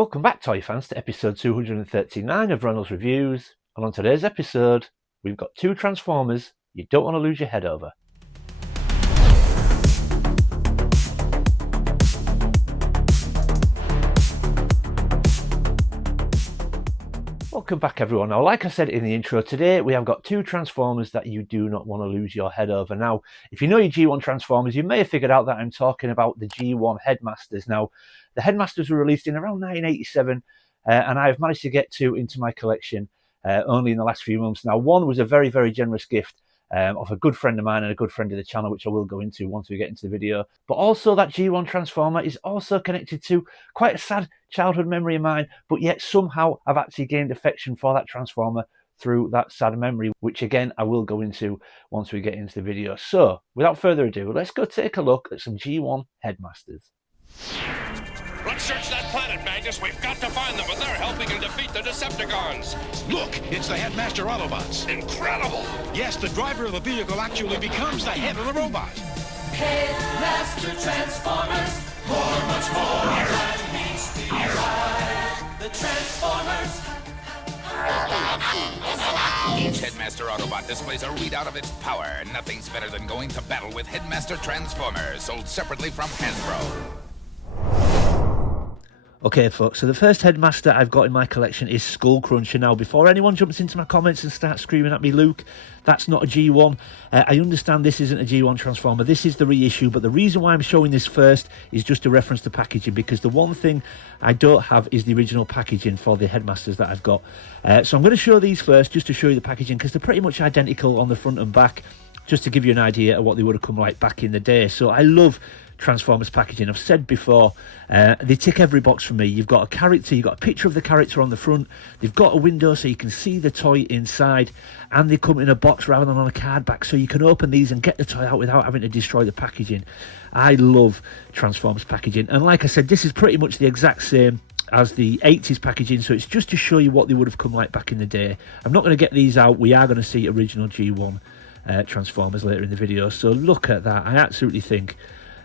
Welcome back, toy fans, to episode 239 of Ronald's Reviews. And on today's episode, we've got two Transformers you don't want to lose your head over. Welcome back, everyone. Now, like I said in the intro, today we have got two Transformers that you do not want to lose your head over. Now, if you know your G1 Transformers, you may have figured out that I'm talking about the G1 Headmasters. Now, the Headmasters were released in around 1987, and I have managed to get two into my collection only in the last few months. Now, one was a very, very generous gift of a good friend of mine and a good friend of the channel, which I will go into once we get into the video. But also that G1 Transformer is also connected to quite a sad childhood memory of mine, but yet somehow I've actually gained affection for that Transformer through that sad memory, which again I will go into once we get into the video. So without further ado, let's go take a look at some G1 Headmasters. Let's search that planet, Magnus. We've got to find them, but they're helping to defeat the Decepticons. Look, it's the Headmaster Autobots. Incredible! Yes, the driver of the vehicle actually becomes the head of the robot. Headmaster Transformers, much more than meets the eye. The Transformers. Each Headmaster Autobot displays a readout of its power. Nothing's better than going to battle with Headmaster Transformers, sold separately from Hasbro. Okay, folks, so the first Headmaster I've got in my collection is Skullcruncher. Now, before anyone jumps into my comments and starts screaming at me, Luke, that's not a G1. I understand this isn't a G1 Transformer. This is the reissue, but the reason why I'm showing this first is just to reference the packaging, because the one thing I don't have is the original packaging for the Headmasters that I've got. So I'm going to show these first, just to show you the packaging, because they're pretty much identical on the front and back, just to give you an idea of what they would have come like back in the day. So I love Transformers packaging. I've said before, they tick every box for me. You've got a character, you've got a picture of the character on the front, they've got a window so you can see the toy inside, and they come in a box rather than on a card back, so you can open these and get the toy out without having to destroy the packaging. I love Transformers packaging, and like I said, this is pretty much the exact same as the 80s packaging, so it's just to show you what they would have come like back in the day. I'm not going to get these out. We are going to see original G1 Transformers later in the video, so look at that. I absolutely think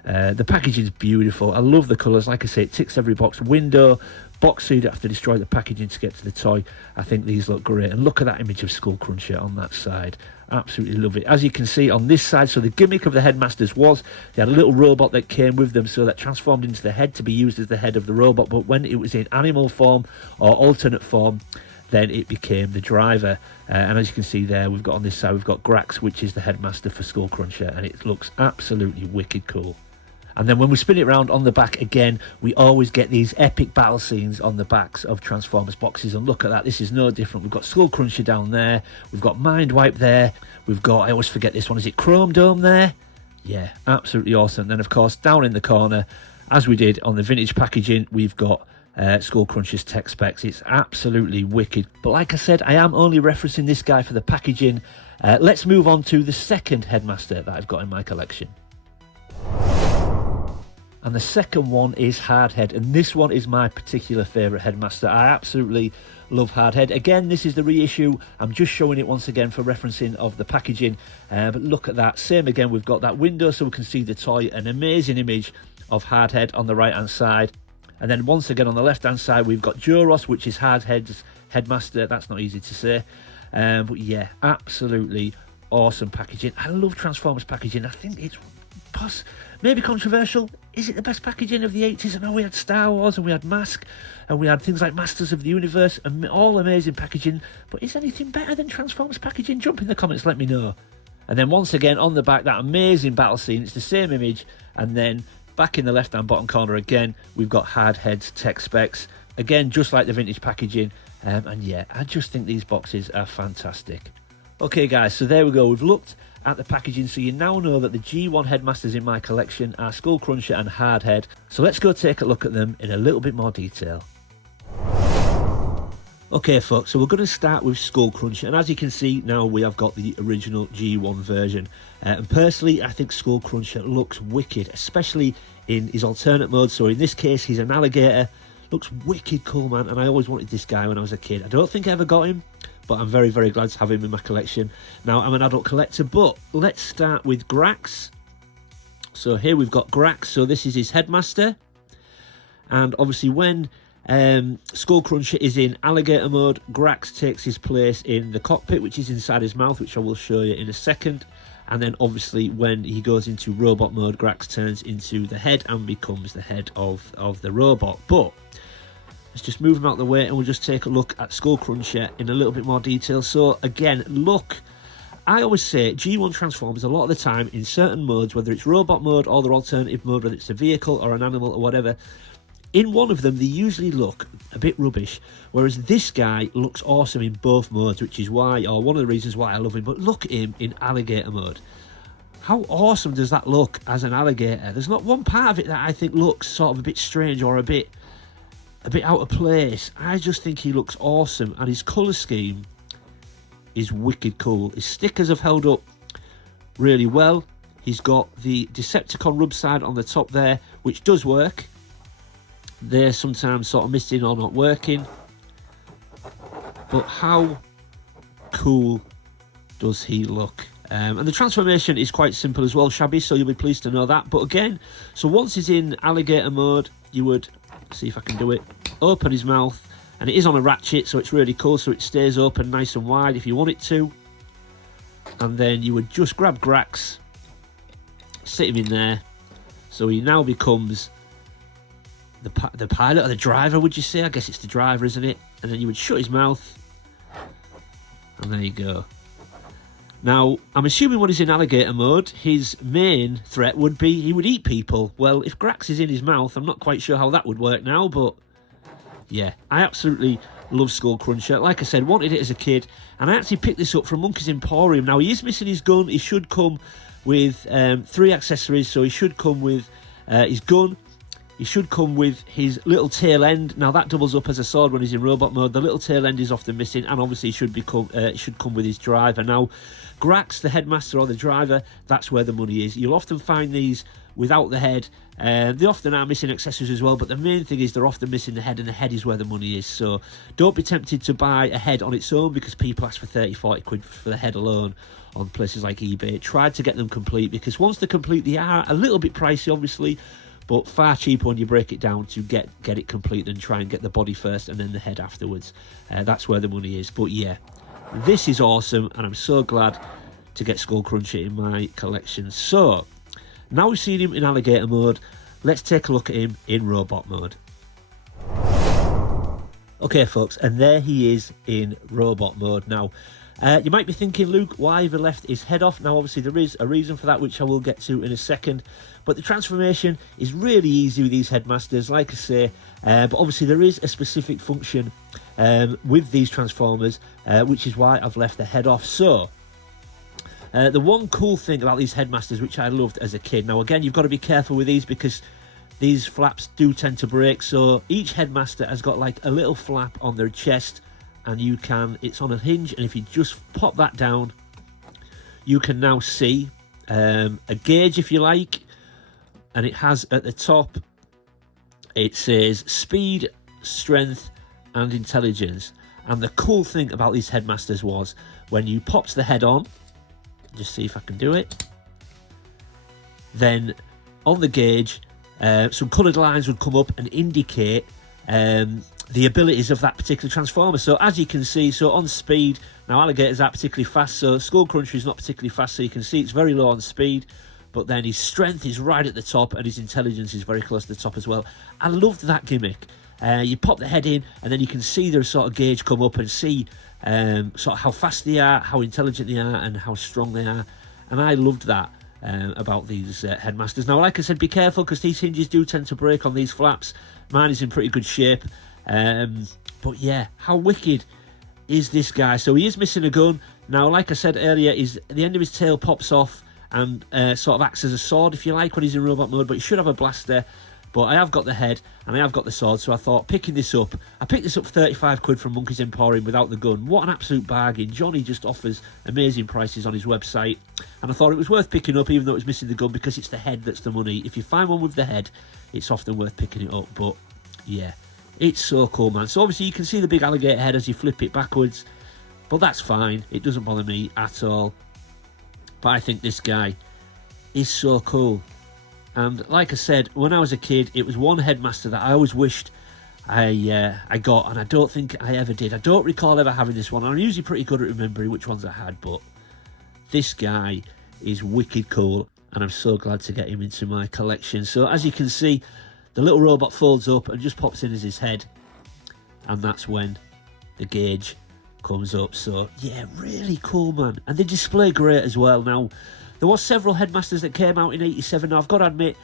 the packaging is beautiful. I love the colours. Like I say, it ticks every box. Window, box so you don't have to destroy the packaging to get to the toy. I think these look great. And look at that image of Skullcruncher on that side. Absolutely love it. As you can see on this side, so the gimmick of the Headmasters was they had a little robot that came with them, so that transformed into the head to be used as the head of the robot. But when it was in animal form or alternate form, then it became the driver. And as you can see there, we've got on this side, we've got Grax, which is the Headmaster for Skullcruncher, and it looks absolutely wicked cool. And then when we spin it around on the back again, we always get these epic battle scenes on the backs of Transformers boxes. And look at that, this is no different. We've got Skullcruncher down there, we've got Mindwipe there, we've got, I always forget this one, is it Chrome Dome there? Yeah, absolutely awesome. And then of course, down in the corner, as we did on the vintage packaging, we've got Skullcruncher's tech specs. It's absolutely wicked. But like I said, I am only referencing this guy for the packaging. Let's move on to the second Headmaster that I've got in my collection. And the second one is Hardhead, and this one is my particular favourite Headmaster. I absolutely love Hardhead. Again, this is the reissue. I'm just showing it once again for referencing of the packaging. But look at that. Same again, we've got that window so we can see the toy. An amazing image of Hardhead on the right-hand side. And then once again on the left-hand side, we've got Joros, which is Hardhead's Headmaster. That's not easy to say. But yeah, absolutely awesome packaging. I love Transformers packaging. I think it's maybe controversial. Is it the best packaging of the 80s? I know we had Star Wars and we had Mask and we had things like Masters of the Universe and all amazing packaging, but is anything better than Transformers packaging? Jump in the comments, let me know. And then once again on the back, that amazing battle scene. It's the same image, and then back in the left hand bottom corner again, we've got Hardhead's tech specs, again just like the vintage packaging. And yeah, I just think these boxes are fantastic. Okay guys, so there we go. We've looked at the packaging, so you now know that the G1 Headmasters in my collection are Skullcruncher and Hardhead. So let's go take a look at them in a little bit more detail. Okay folks, so we're going to start with Skullcruncher, and as you can see now we have got the original G1 version. And personally I think Skullcruncher looks wicked, especially in his alternate mode. So in this case he's an alligator. Looks wicked cool, man, and I always wanted this guy when I was a kid. I don't think I ever got him, but I'm very, very glad to have him in my collection. Now, I'm an adult collector, but let's start with Grax. So here we've got Grax. So this is his Headmaster. And obviously when Skullcruncher is in alligator mode. Grax takes his place in the cockpit, which is inside his mouth, which I will show you in a second. And then obviously when he goes into robot mode, Grax turns into the head and becomes the head of the robot. But let's just move him out of the way and we'll just take a look at Skullcruncher in a little bit more detail. So again, look, I always say G1 Transformers a lot of the time in certain modes, whether it's robot mode or their alternative mode, whether it's a vehicle or an animal or whatever, in one of them they usually look a bit rubbish, whereas this guy looks awesome in both modes, which is why, or one of the reasons why I love him. But look at him in alligator mode. How awesome does that look as an alligator? There's not one part of it that I think looks sort of a bit strange or a bit out of place. I just think he looks awesome, and his colour scheme is wicked cool. His stickers have held up really well. He's got the Decepticon rub side on the top there, which does work. They're sometimes sort of missing or not working. But how cool does he look? And the transformation is quite simple as well, Shabby, so you'll be pleased to know that. But again, so once he's in alligator mode, you would, see if I can do it, open his mouth. And it is on a ratchet, so it's really cool, so it stays open nice and wide if you want it to. And then you would just grab Grax, sit him in there. So he now becomes the pilot or the driver, would you say? I guess it's the driver, isn't it? And then you would shut his mouth. And there you go. Now, I'm assuming when he's in alligator mode, his main threat would be he would eat people. Well, if Grax is in his mouth, I'm not quite sure how that would work now, but yeah, I absolutely love Skullcruncher. Like I said, wanted it as a kid, and I actually picked this up from Monkey's Emporium. Now, he is missing his gun. He should come with 3 accessories, so he should come with his gun. He should come with his little tail end. Now, that doubles up as a sword when he's in robot mode. The little tail end is often missing, and obviously it should come with his driver. Now, Grax, the headmaster or the driver, that's where the money is. You'll often find these without the head. They often are missing accessories as well, but the main thing is they're often missing the head, and the head is where the money is. So don't be tempted to buy a head on its own, because people ask for 30-40 quid for the head alone on places like eBay. Try to get them complete, because once they're complete, they are a little bit pricey, obviously, but far cheaper when you break it down to get it complete than try and get the body first and then the head afterwards. That's where the money is. But yeah, this is awesome, and I'm so glad to get Skullcruncher in my collection. So now we've seen him in alligator mode, let's take a look at him in robot mode. Okay, folks, and there he is in robot mode. Now, you might be thinking, Luke, why have you left his head off? Now, obviously, there is a reason for that, which I will get to in a second. But the transformation is really easy with these headmasters, like I say. But obviously, there is a specific function with these transformers, which is why I've left the head off. So the one cool thing about these headmasters, which I loved as a kid. Now, again, you've got to be careful with these, because these flaps do tend to break. So each headmaster has got like a little flap on their chest, and it's on a hinge, and if you just pop that down, you can now see a gauge, if you like, and it has at the top, it says speed, strength, and intelligence. And the cool thing about these headmasters was when you popped the head on, just see if I can do it, then on the gauge, some coloured lines would come up and indicate the abilities of that particular transformer. So as you can see, so on speed, now alligators aren't particularly fast, so Skullcruncher is not particularly fast, so you can see it's very low on speed, but then his strength is right at the top, and his intelligence is very close to the top as well. I loved that gimmick. You pop the head in, and then you can see their sort of gauge come up and see sort of how fast they are, how intelligent they are, and how strong they are. And I loved that about these headmasters. Now, like I said, be careful, because these hinges do tend to break on these flaps. Mine is in pretty good shape. But yeah, how wicked is this guy? So he is missing a gun. Now, like I said earlier, the end of his tail pops off and sort of acts as a sword, if you like, when he's in robot mode, but he should have a blaster. But I have got the head and I have got the sword, so I thought picking this up, I picked this up for 35 quid from Monkey's Emporium without the gun. What an absolute bargain. Johnny just offers amazing prices on his website, and I thought it was worth picking up, even though it was missing the gun, because it's the head that's the money. If you find one with the head, it's often worth picking it up. But yeah, it's so cool, man. So obviously you can see the big alligator head as you flip it backwards, but that's fine. It doesn't bother me at all. But I think this guy is so cool. And like I said, when I was a kid, it was one headmaster that I always wished I got, and I don't think I ever did. I don't recall ever having this one. I'm usually pretty good at remembering which ones I had, but this guy is wicked cool, and I'm so glad to get him into my collection. So as you can see, the little robot folds up and just pops in as his head, and that's when the gauge comes up. So yeah, really cool, man. And they display great as well. Now, there was several Headmasters that came out in 87. Now, I've got to admit,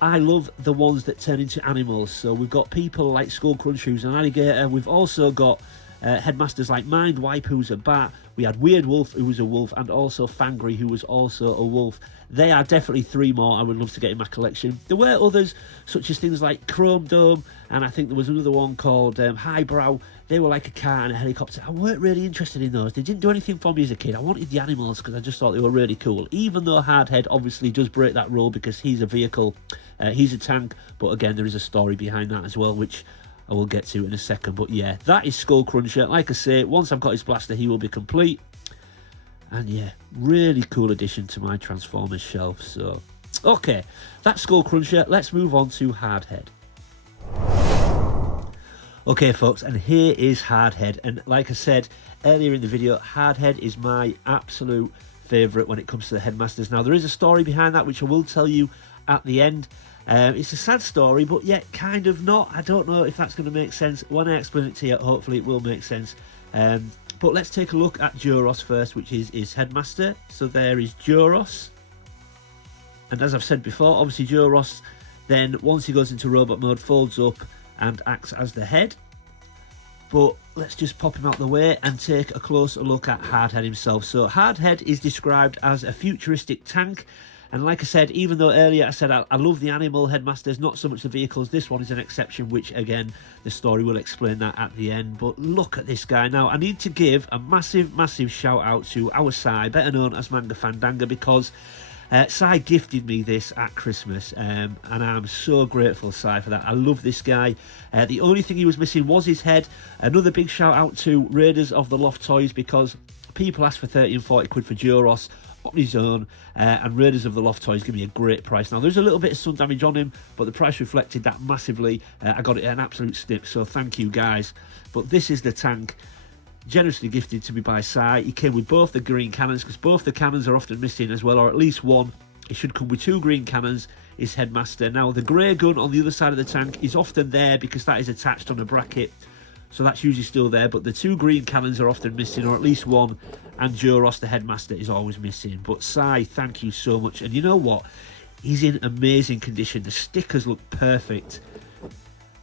I love the ones that turn into animals. So we've got people like Skullcruncher, who's an alligator. We've also got Headmasters like Mindwipe, who's a bat. We had Weird Wolf, who was a wolf, and also Fangry, who was also a wolf. They are definitely 3 more I would love to get in my collection. There were others, such as things like Chrome Dome, and I think there was another one called Highbrow. They were like a car and a helicopter. I weren't really interested in those. They didn't do anything for me as a kid. I wanted the animals because I just thought they were really cool. Even though Hardhead obviously does break that rule because he's a vehicle, he's a tank. But again, there is a story behind that as well, which I will get to in a second. But yeah, that is Skullcruncher. Like I say, once I've got his blaster, he will be complete. And yeah, really cool addition to my Transformers shelf. So, okay, that's Skullcruncher. Let's move on to Hardhead. Okay, folks, and here is Hardhead. And like I said earlier in the video, Hardhead is my absolute favourite when it comes to the Headmasters. Now, there is a story behind that, which I will tell you at the end. It's a sad story, but yet kind of not. I don't know if that's going to make sense. When I explain it to you, hopefully it will make sense. But let's take a look at Joros first, which is his Headmaster. So there is Joros. And as I've said before, obviously Joros, then once he goes into robot mode, folds up and acts as the head. But let's just pop him out the way and take a closer look at Hardhead himself. So Hardhead is described as a futuristic tank. And like I said, even though earlier I said I love the animal Headmasters, not so much the vehicles, this one is an exception, which again, the story will explain that at the end. But look at this guy. Now, I need to give a massive, massive shout out to our Sai, better known as Manga Fandanga, because Sai gifted me this at Christmas, and I'm so grateful, Sai, for that. I love this guy. The only thing he was missing was his head. Another big shout out to Raiders of the Loft Toys, because people asked for 30 and 40 quid for Joros on his own, and Raiders of the Loft Toys give me a great price. Now, there's a little bit of sun damage on him, but the price reflected that massively. I got it at an absolute snip, so thank you, guys. But this is the tank, generously gifted to me by Sai. He came with both the green cannons, because both the cannons are often missing as well, or at least one. It should come with 2 green cannons, his Headmaster. Now, the grey gun on the other side of the tank is often there because that is attached on a bracket, so that's usually still there, but the 2 green cannons are often missing, or at least one, and Joros, the Headmaster, is always missing. But Sai, thank you so much. And you know what? He's in amazing condition. The stickers look perfect.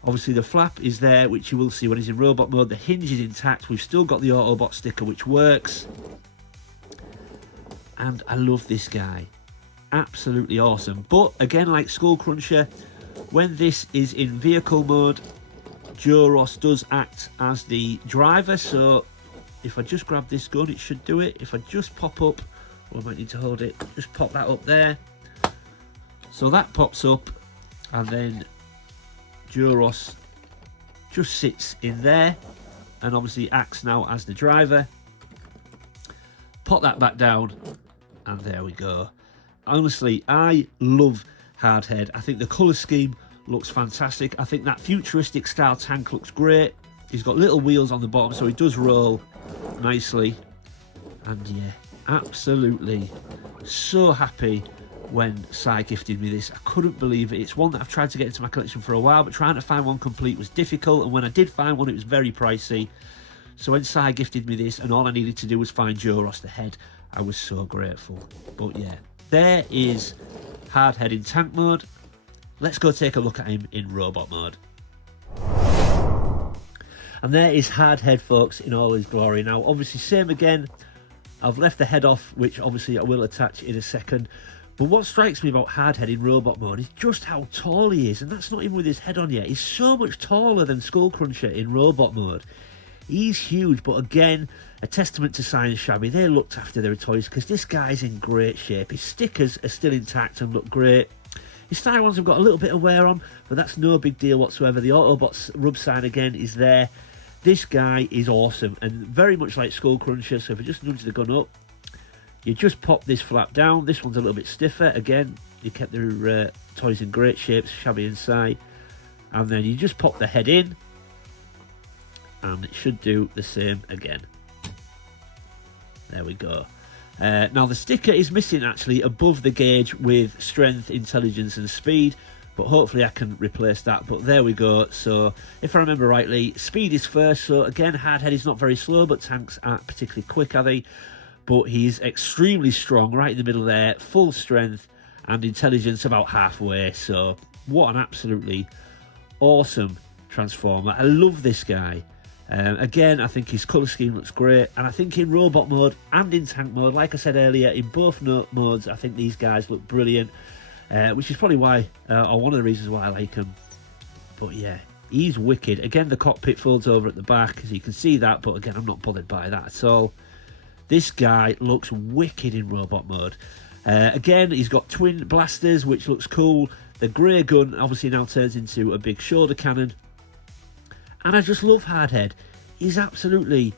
Obviously, the flap is there, which you will see when he's in robot mode. The hinge is intact. We've still got the Autobot sticker, which works. And I love this guy. Absolutely awesome. But again, like Skullcruncher, when this is in vehicle mode, Joros does act as the driver. So if I just grab this gun, it should do it. If I just pop up, well, I might need to hold it, just pop that up there. So that pops up, and then Joros just sits in there and obviously acts now as the driver. Pop that back down, and there we go. Honestly, I love Hardhead. I think the colour scheme looks fantastic. I think that futuristic style tank looks great. He's got little wheels on the bottom, so he does roll nicely. And yeah, absolutely so happy when Sai gifted me this. I couldn't believe it. It's one that I've tried to get into my collection for a while, but trying to find one complete was difficult, and when I did find one, it was very pricey. So when Sai gifted me this, and all I needed to do was find Joros the head, I was so grateful. But yeah, there is Hardhead in tank mode. Let's go take a look at him in robot mode. And there is Hardhead, folks, in all his glory. Now, obviously, same again. I've left the head off, which obviously I will attach in a second. But what strikes me about Hardhead in robot mode is just how tall he is. And that's not even with his head on yet. He's so much taller than Skullcruncher in robot mode. He's huge, but again, a testament to Science Shabby. They looked after their toys, because this guy's in great shape. His stickers are still intact and look great. His thigh ones have got a little bit of wear on, but that's no big deal whatsoever. The Autobots rub sign again is there. This guy is awesome, and very much like Skullcruncher. So if I just nudge the gun up, you just pop this flap down. This one's a little bit stiffer. Again, you kept their toys in great shapes, Shabby and Sai. And then you just pop the head in, and it should do the same again. There we go. Now the sticker is missing actually above the gauge with strength, intelligence and speed, but hopefully I can replace that. But there we go. So if I remember rightly, speed is first. So again, Hardhead is not very slow, but tanks aren't particularly quick, are they? But he's extremely strong right in the middle there, full strength and intelligence about halfway. So what an absolutely awesome transformer. I love this guy. Again, I think his colour scheme looks great, and I think in robot mode and in tank mode, like I said earlier, in both modes, I think these guys look brilliant, which is probably why, or one of the reasons why I like him. But yeah, he's wicked. Again, the cockpit folds over at the back, as you can see that, but again, I'm not bothered by that at all. This guy looks wicked in robot mode. Again, he's got twin blasters, which looks cool. The grey gun obviously now turns into a big shoulder cannon. And I just love Hardhead. He's absolutely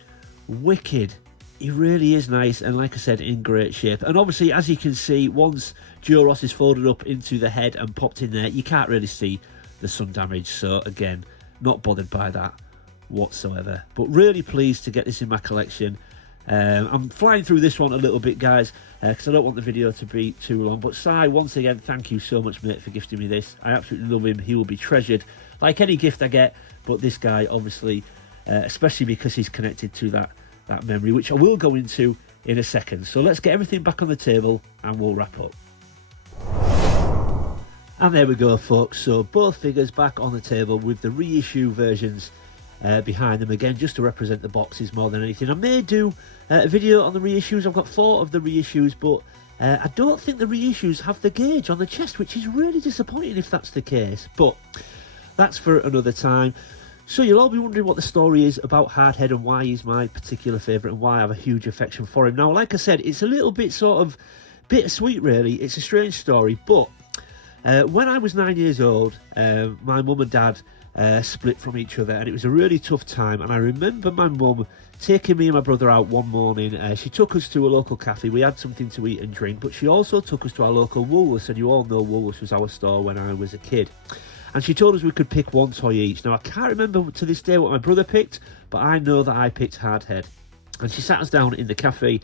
wicked. He really is nice, and like I said, in great shape. And obviously, as you can see, once Duros is folded up into the head and popped in there, you can't really see the sun damage. So again, not bothered by that whatsoever. But really pleased to get this in my collection. I'm flying through this one a little bit, guys, because I don't want the video to be too long. But Si, once again, thank you so much, mate, for gifting me this. I absolutely love him. He will be treasured, like any gift I get. But this guy, obviously, especially because he's connected to that memory, which I will go into in a second. So let's get everything back on the table and we'll wrap up. And there we go, folks. So both figures back on the table with the reissue versions behind them, again, just to represent the boxes more than anything. I may do a video on the reissues. I've got 4 of the reissues, but I don't think the reissues have the gauge on the chest, which is really disappointing if that's the case. But that's for another time. So you'll all be wondering what the story is about Hardhead and why he's my particular favourite and why I have a huge affection for him. Now, like I said, it's a little bit sort of bittersweet, really. It's a strange story, but when I was 9 years old, my mum and dad split from each other, and it was a really tough time. And I remember my mum taking me and my brother out one morning. She took us to a local cafe. We had something to eat and drink, but she also took us to our local Woolworths, and you all know Woolworths was our store when I was a kid. And she told us we could pick one toy each. Now, I can't remember to this day what my brother picked, but I know that I picked Hardhead. And she sat us down in the cafe,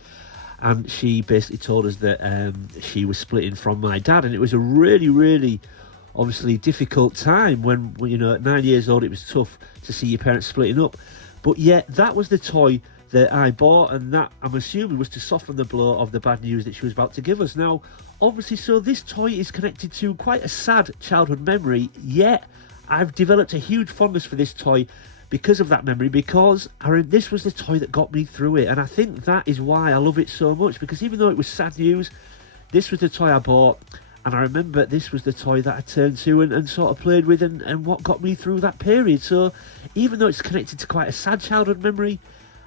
and she basically told us that she was splitting from my dad. And it was a really, really, obviously, difficult time when, you know, at 9 years old, it was tough to see your parents splitting up. But yet, that was the toy that I bought, and that, I'm assuming, was to soften the blow of the bad news that she was about to give us. Now, obviously, so this toy is connected to quite a sad childhood memory, yet I've developed a huge fondness for this toy because of that memory, because this was the toy that got me through it. And I think that is why I love it so much, because even though it was sad news, this was the toy I bought, and I remember this was the toy that I turned to and sort of played with, and what got me through that period. So even though it's connected to quite a sad childhood memory,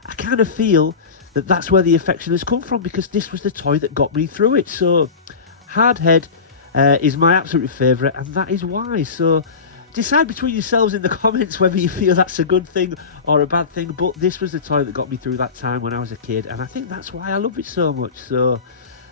I kind of feel that that's where the affection has come from, because this was the toy that got me through it. So Hardhead is my absolute favourite, and that is why. So decide between yourselves in the comments whether you feel that's a good thing or a bad thing, but this was the toy that got me through that time when I was a kid, and I think that's why I love it so much. So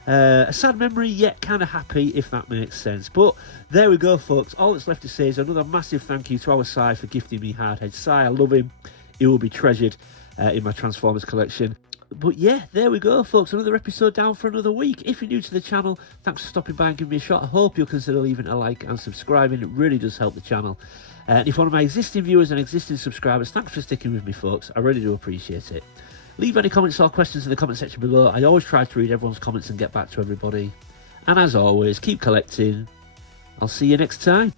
a sad memory, yet kind of happy, if that makes sense. But there we go, folks. All that's left to say is another massive thank you to our Si for gifting me Hardhead. Si, I love him. He will be treasured in my Transformers collection. But yeah, there we go, folks. Another episode down for another week. If you're new to the channel, thanks for stopping by and giving me a shot. I hope you'll consider leaving a like and subscribing. It really does help the channel. And if one of my existing viewers and existing subscribers, thanks for sticking with me, folks. I really do appreciate it. Leave any comments or questions in the comment section below. I always try to read everyone's comments and get back to everybody. And as always, keep collecting. I'll see you next time.